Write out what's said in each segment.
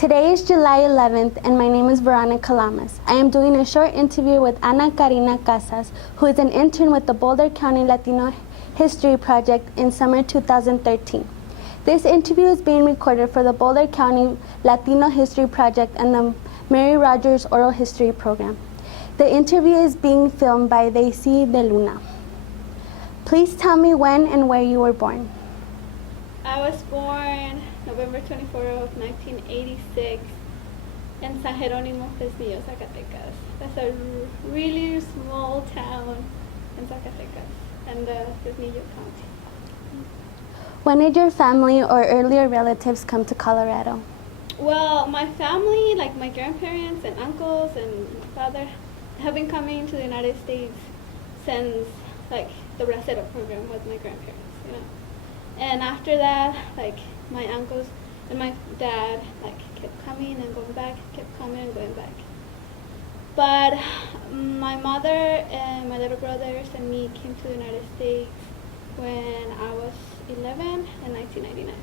Today is July 11th, and my name is Veronica Lamas. I am doing a short interview with Ana Karina Casas, who is an intern with the Boulder County Latino History Project in summer 2013. This interview is being recorded for the Boulder County Latino History Project and the Mary Rogers Oral History Program. The interview is being filmed by Daisy De Luna. Please tell me when and where you were born. I was born November 24th of 1986 in San Jerónimo, Fresnillo, Zacatecas. That's a really small town in Zacatecas and Fresnillo County. When did your family or earlier relatives come to Colorado? Well, my family, like my grandparents and uncles and father, have been coming to the United States since like the Bracero program with my grandparents, you know. And after that, like my uncles and my dad like kept coming and going back, kept coming and going back. But my mother and my little brothers and me came to the United States when I was 11 in 1999.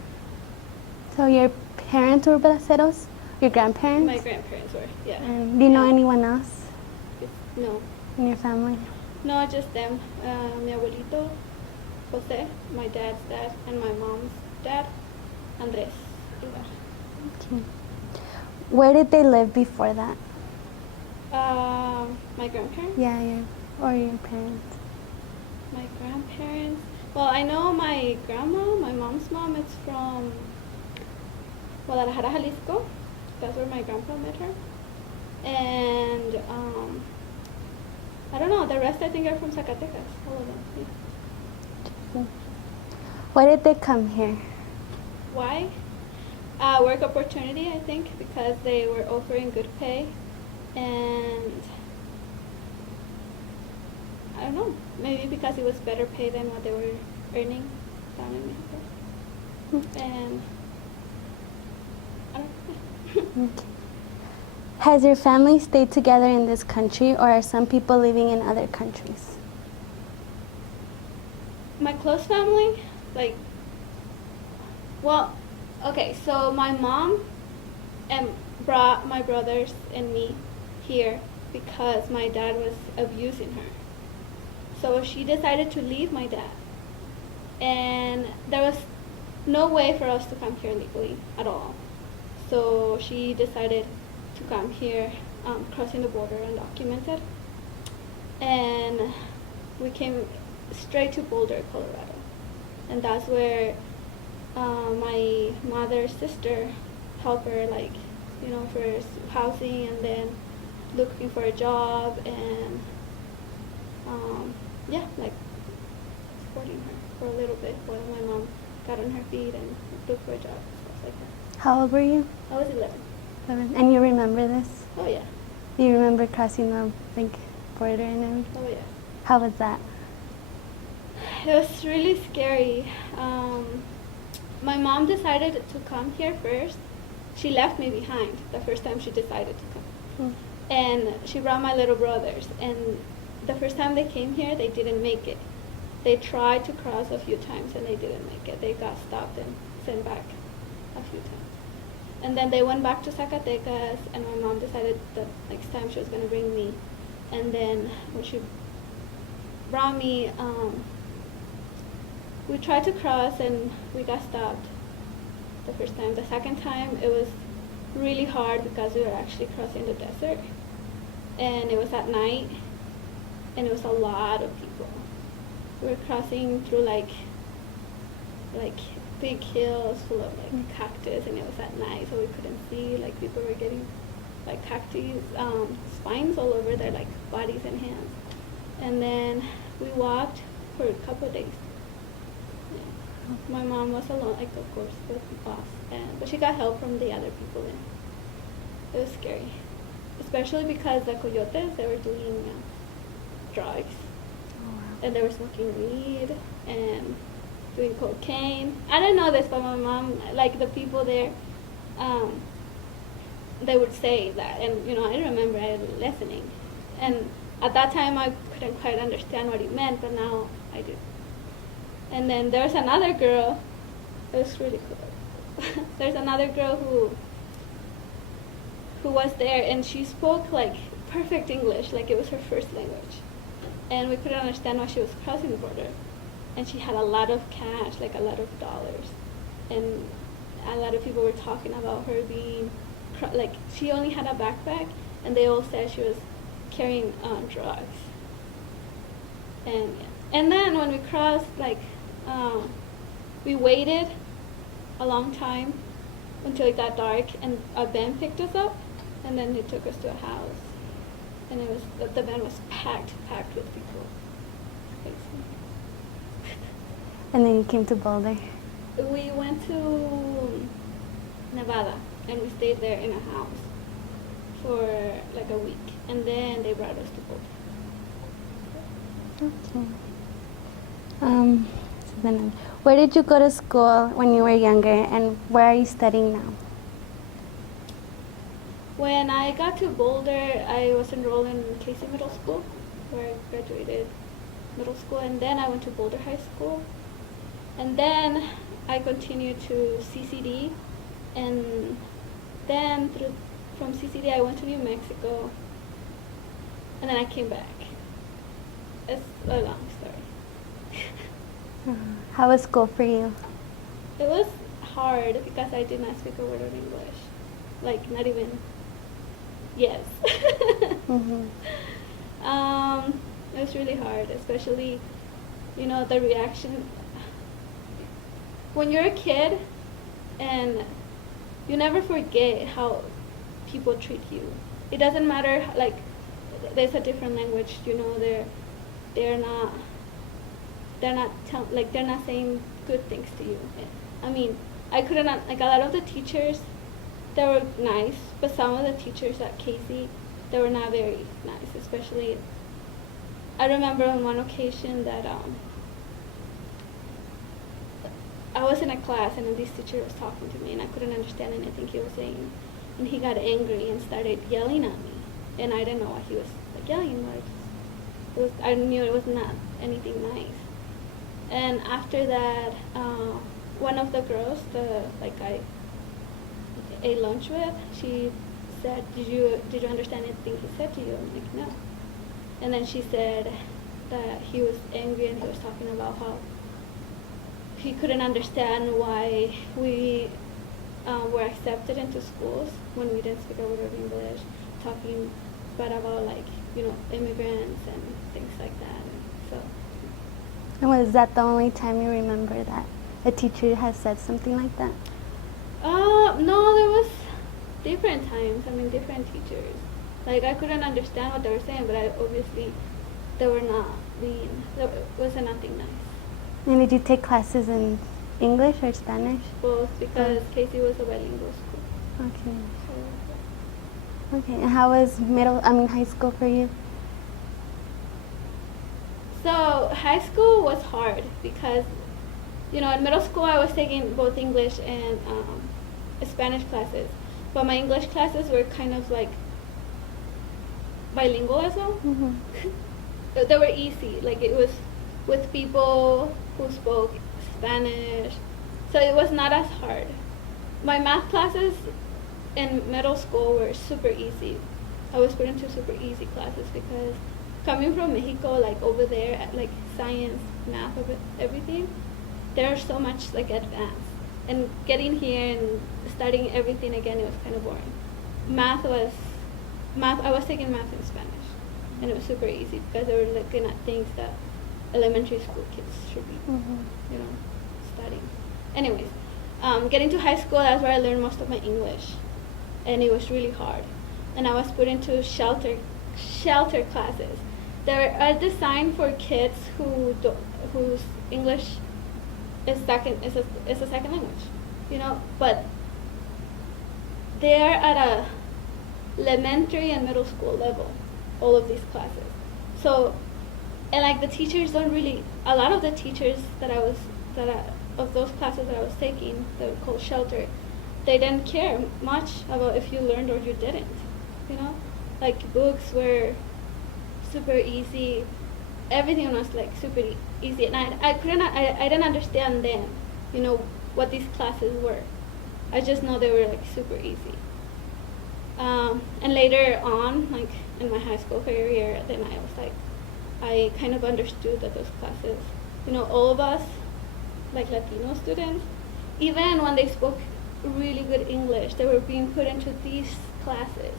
So your parents were braceros? Your grandparents? My grandparents were, yeah. And do you know anyone else No. in your family? No, just them. Mi abuelito, Jose, my dad's dad, and my mom's dad, Andres. Okay. Where did they live before that? My grandparents? Yeah, or your parents. My grandparents? Well, I know my grandma, my mom's mom, is from Guadalajara, Jalisco. That's where my grandpa met her. And I don't know, the rest I think are from Zacatecas, all of them. Yeah. Why did they come here? Why? Work opportunity, I think, because they were offering good pay, and I don't know, maybe because it was better pay than what they were earning down in Mexico. And I don't know. Okay. Has your family stayed together in this country, or are some people living in other countries? My close family, okay, so my mom brought my brothers and me here because my dad was abusing her. So she decided to leave my dad. And there was no way for us to come here legally at all. So she decided to come here, crossing the border undocumented. And we came straight to Boulder, Colorado. And that's where my mother's sister helped her, for housing and then looking for a job and, supporting her for a little bit while my mom got on her feet and looked for a job and stuff like that. How old were you? I was 11. 11. And you remember this? Oh, yeah. You remember crossing the border and everything? Oh, yeah. How was that? It was really scary. My mom decided to come here first. She left me behind the first time she decided to come. And she brought my little brothers. And the first time they came here, they didn't make it. They tried to cross a few times and they didn't make it. They got stopped and sent back a few times. And then they went back to Zacatecas, and my mom decided that next time she was going to bring me. And then when she brought me, we tried to cross and we got stopped the first time. The second time it was really hard because we were actually crossing the desert, and it was at night, and it was a lot of people. We were crossing through like big hills full of cactus, and it was at night, so we couldn't see. People were getting cactus spines all over their bodies and hands. And then we walked for a couple of days. My mom was alone, of course, with us, but she got help from the other people. It was scary, especially because the coyotes, they were doing drugs. Oh, wow. And they were smoking weed and doing cocaine. I didn't know this, but my mom, the people there, they would say that, and I remember listening. And at that time, I couldn't quite understand what it meant, but now I do. And then there's another girl. It was really cool. There's another girl who who was there, and she spoke like perfect English, like it was her first language. And we couldn't understand why she was crossing the border. And she had a lot of cash, like a lot of dollars. And a lot of people were talking about her being, like she only had a backpack, and they all said she was carrying drugs. And then when we crossed, like we waited a long time until it got dark, and a van picked us up, and then it took us to a house, and it was the van was packed with people. And then you came to Boulder. We went to Nevada, and we stayed there in a house for like a week, and then they brought us to Boulder. Okay. So then, where did you go to school when you were younger, and where are you studying now? When I got to Boulder, I was enrolled in Casas Middle School, where I graduated middle school, and then I went to Boulder High School, and then I continued to CCD, and then from CCD I went to New Mexico, and then I came back. It's a long story. How was school for you? It was hard because I did not speak a word of English, like not even yes. Mm-hmm. It was really hard, especially, the reaction. When you're a kid, and you never forget how people treat you. It doesn't matter, like, there's a different language, they're not saying good things to you. I mean, I couldn't, like, a lot of the teachers, they were nice, but some of the teachers at Casey, they were not very nice, especially, I remember on one occasion that, I was in a class, and this teacher was talking to me, and I couldn't understand anything he was saying, and he got angry and started yelling at me, and I didn't know why he was like yelling. I knew it was not anything nice. And after that, one of the girls, I ate lunch with, she said, "Did you understand anything he said to you?" I'm like, "No." And then she said that he was angry, and he was talking about how he couldn't understand why we were accepted into schools when we didn't speak a word of English, talking bad about, like, immigrants and things like that. So. And was that the only time you remember that a teacher has said something like that? No, there was different times. I mean, different teachers. Like, I couldn't understand what they were saying, but obviously they were not there wasn't nothing nice. And did you take classes in English or Spanish? Both, because Casey was a bilingual school. Okay. Okay, and how was high school for you? So high school was hard because, in middle school I was taking both English and Spanish classes, but my English classes were kind of like bilingual as well. Mm-hmm. They were easy, like it was with people who spoke Spanish, so it was not as hard. My math classes in middle school were super easy. I was put into super easy classes because coming from Mexico, like over there, like science, math, everything, there's so much like advanced. And getting here and starting everything again, it was kind of boring. I was taking math in Spanish, and it was super easy because they were looking at things that elementary school kids should be, studying. Anyways, getting to high school, that's where I learned most of my English, and it was really hard. And I was put into shelter classes. They are designed for kids whose English is a second language, but they are at a elementary and middle school level, all of these classes. So, and like the teachers don't really, a lot of the teachers of those classes that I was taking, that were called shelter, they didn't care much about if you learned or you didn't, like books were super easy, everything was like super easy, and I didn't understand then, what these classes were. I just know they were like super easy. And later on, like in my high school career, then I was like, I kind of understood that those classes, all of us, like Latino students, even when they spoke really good English, they were being put into these classes,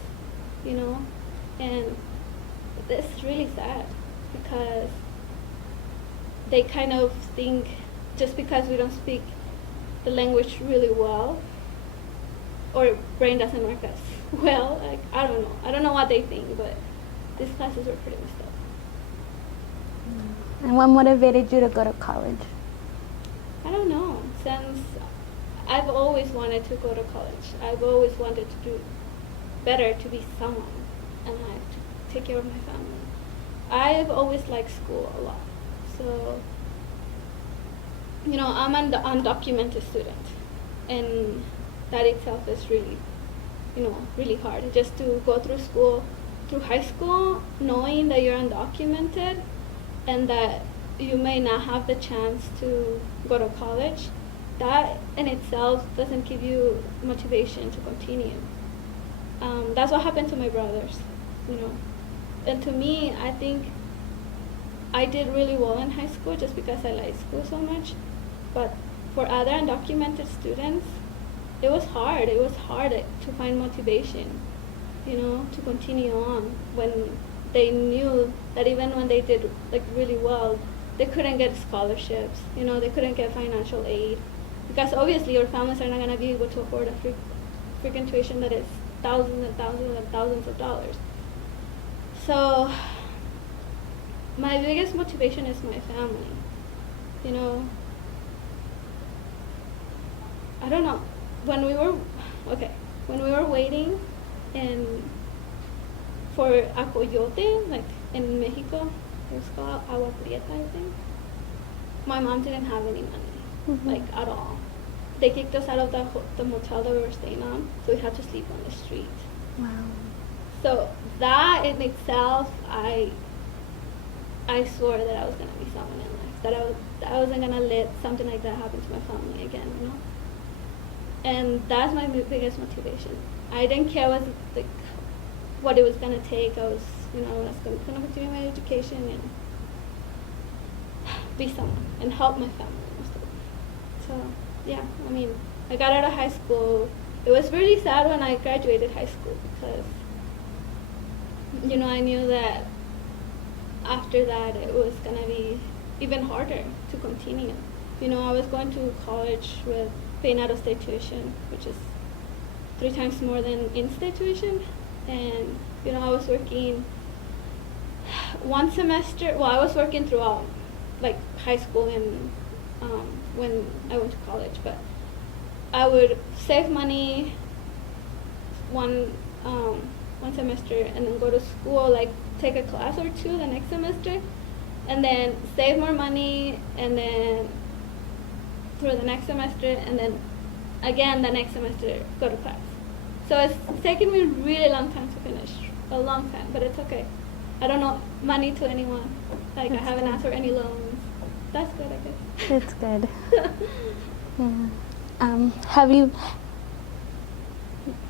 and this is really sad because they kind of think just because we don't speak the language really well, or brain doesn't work as well, like, I don't know what they think, but these classes were pretty messed up. And what motivated you to go to college? I don't know, since I've always wanted to go to college. I've always wanted to do better, to be someone, and I have to take care of my family. I've always liked school a lot, so I'm an undocumented student, and that itself is really, really hard. Just to go through school, through high school, knowing that you're undocumented and that you may not have the chance to go to college, that in itself doesn't give you motivation to continue. That's what happened to my brothers, And to me, I think I did really well in high school just because I liked school so much. But for other undocumented students, it was hard. It was hard to find motivation, to continue on when they knew that even when they did like really well, they couldn't get scholarships, they couldn't get financial aid. Because obviously your families are not going to be able to afford a freaking tuition that is thousands and thousands and thousands of dollars. So my biggest motivation is my family, I don't know. When we were waiting for a coyote, like in Mexico, it was called agua prieta, I think. My mom didn't have any money, like at all. They kicked us out of the motel that we were staying on, so we had to sleep on the street. Wow. So that in itself, I swore that I was gonna be someone in life, that I wasn't gonna let something like that happen to my family again, And that's my biggest motivation. I didn't care what it was gonna take. I was, I was gonna continue my education and be someone and help my family mostly. So yeah, I got out of high school. It was really sad when I graduated high school because, I knew that after that it was gonna be even harder to continue. I was going to college with paying out-of-state tuition, which is 3 times more than in-state tuition, and I was working one semester. Well, I was working throughout, like high school and when I went to college, but I would save money one semester and then go to school, like take a class or two the next semester, and then save more money, and then through the next semester, and then again the next semester go to class. So it's taken me a really long time to finish, a long time, but it's okay. I don't owe money to anyone. Like I haven't asked for any loans. That's good, I guess. It's good. Yeah.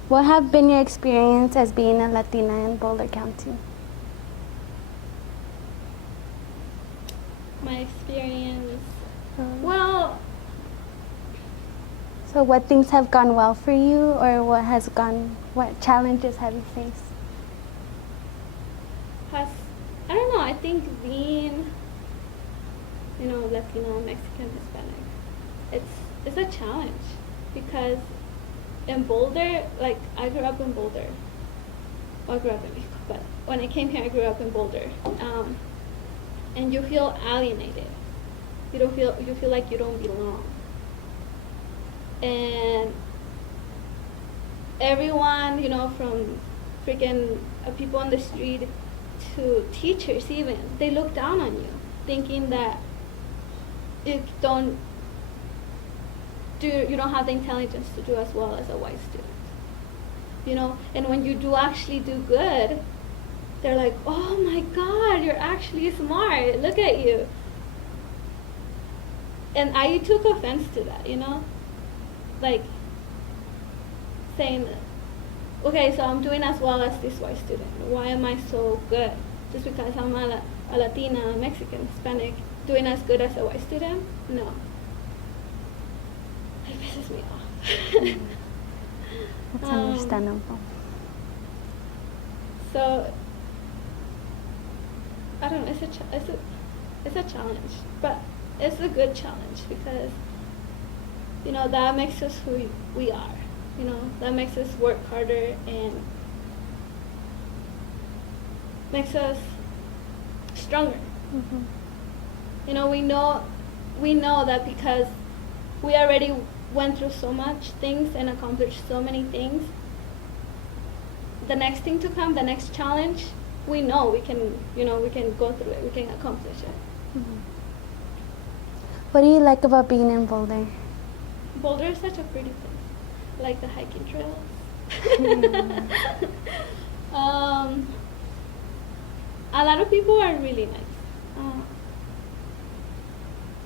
What have been your experience as being a Latina in Boulder County? My experience, well. So what things have gone well for you, or what challenges have you faced? I don't know, I think being, Latino, Mexican, Hispanic, it's a challenge because in Boulder, like I grew up in Boulder. Well, I grew up in Mexico, but when I came here, I grew up in Boulder. And you feel alienated. You feel like you don't belong. And everyone, from freaking people on the street to teachers even, they look down on you, thinking that you don't have the intelligence to do as well as a white student. And when you do actually do good, they're like, oh my God, you're actually smart, look at you. And I took offense to that, like saying, okay, so I'm doing as well as this white student. Why am I so good? Just because I'm a Latina, a Mexican, Hispanic, doing as good as a white student? No. It pisses me off. That's understandable. So I don't know. It's a challenge, but it's a good challenge because that makes us who we are. That makes us work harder and makes us stronger. Mm-hmm. We know that because we already went through so much things and accomplished so many things. The next thing to come, the next challenge, we know we can go through it. We can accomplish it. Mm-hmm. What do you like about being in Boulder? Boulder is such a pretty place. I like the hiking trails. A lot of people are really nice.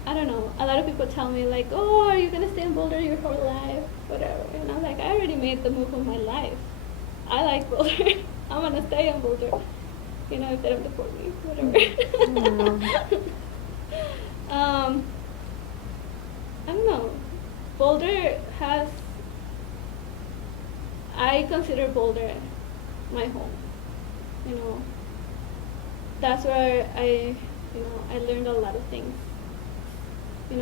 I don't know. A lot of people tell me like, "Oh, are you gonna stay in Boulder your whole life?" Whatever. And I'm like, I already made the move of my life. I like Boulder. I'm gonna stay in Boulder. If they don't deport me, whatever. I don't know. Boulder has. I consider Boulder my home. That's where I learned a lot of things.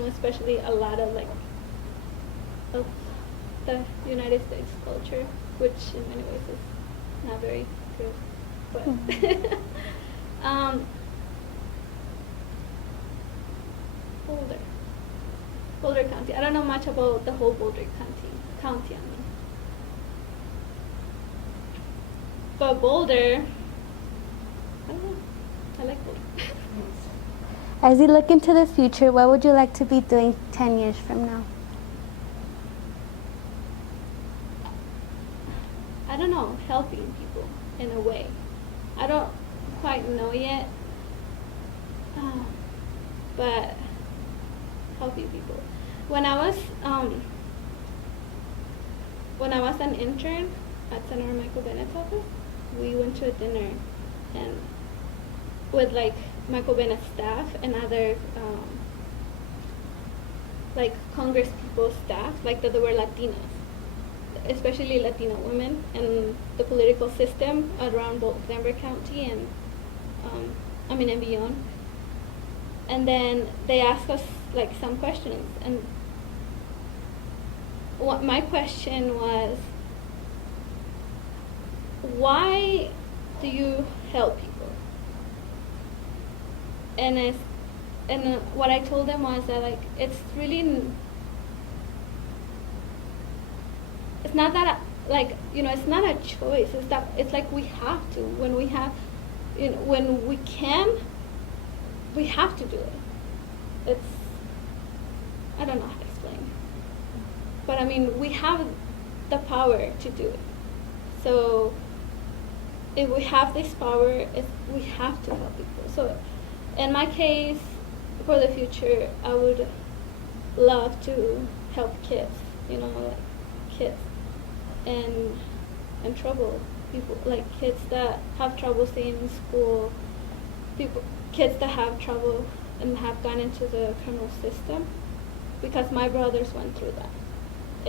Especially a lot of of the United States culture, which in many ways is not very good. But Boulder County. I don't know much about the whole Boulder County. But Boulder, I don't know. I like Boulder. As you look into the future, what would you like to be doing 10 years from now? I don't know, helping people in a way. I don't quite know yet, but helping people. When I was an intern at Senator Michael Bennett's office, we went to a dinner and with Michael Bennett's staff and other Congress people's staff, that they were Latinas, especially Latina women in the political system around Denver County and and beyond. And then they asked us some questions, and what my question was, why do you help people? And what I told them was that it's really, it's not that it's not a choice. It's we have to, when we have, when we can, we have to do it. I don't know how to explain, but we have the power to do it. So if we have this power, we have to help people. So in my case, for the future, I would love to help kids, kids and trouble people, kids that have trouble staying in school, kids that have trouble and have gone into the criminal system, because my brothers went through that.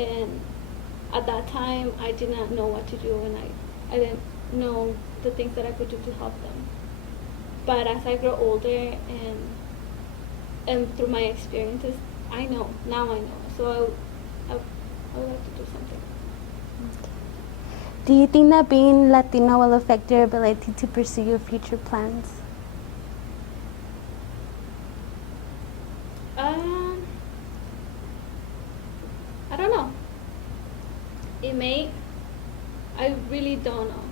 And at that time, I did not know what to do, and I didn't know the things that I could do to help them. But as I grow older and through my experiences, I know. Now I know. So I would like to do something. Okay. Do you think that being Latino will affect your ability to pursue your future plans? I don't know. It may. I really don't know.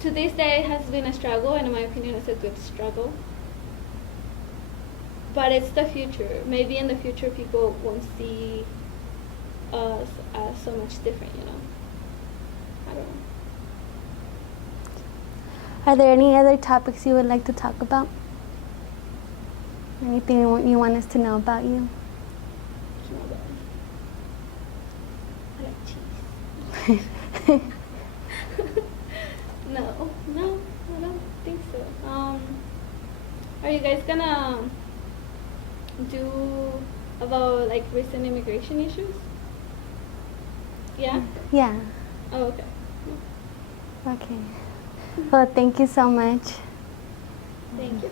To this day, it has been a struggle, and in my opinion, it's a good struggle. But it's the future. Maybe in the future, people won't see us as so much different, I don't know. Are there any other topics you would like to talk about? Anything you want us to know about you? I like No, I don't think so. Are you guys gonna do about like recent immigration issues? Yeah? Yeah. Oh, okay. Okay. Well, thank you so much. Thank you.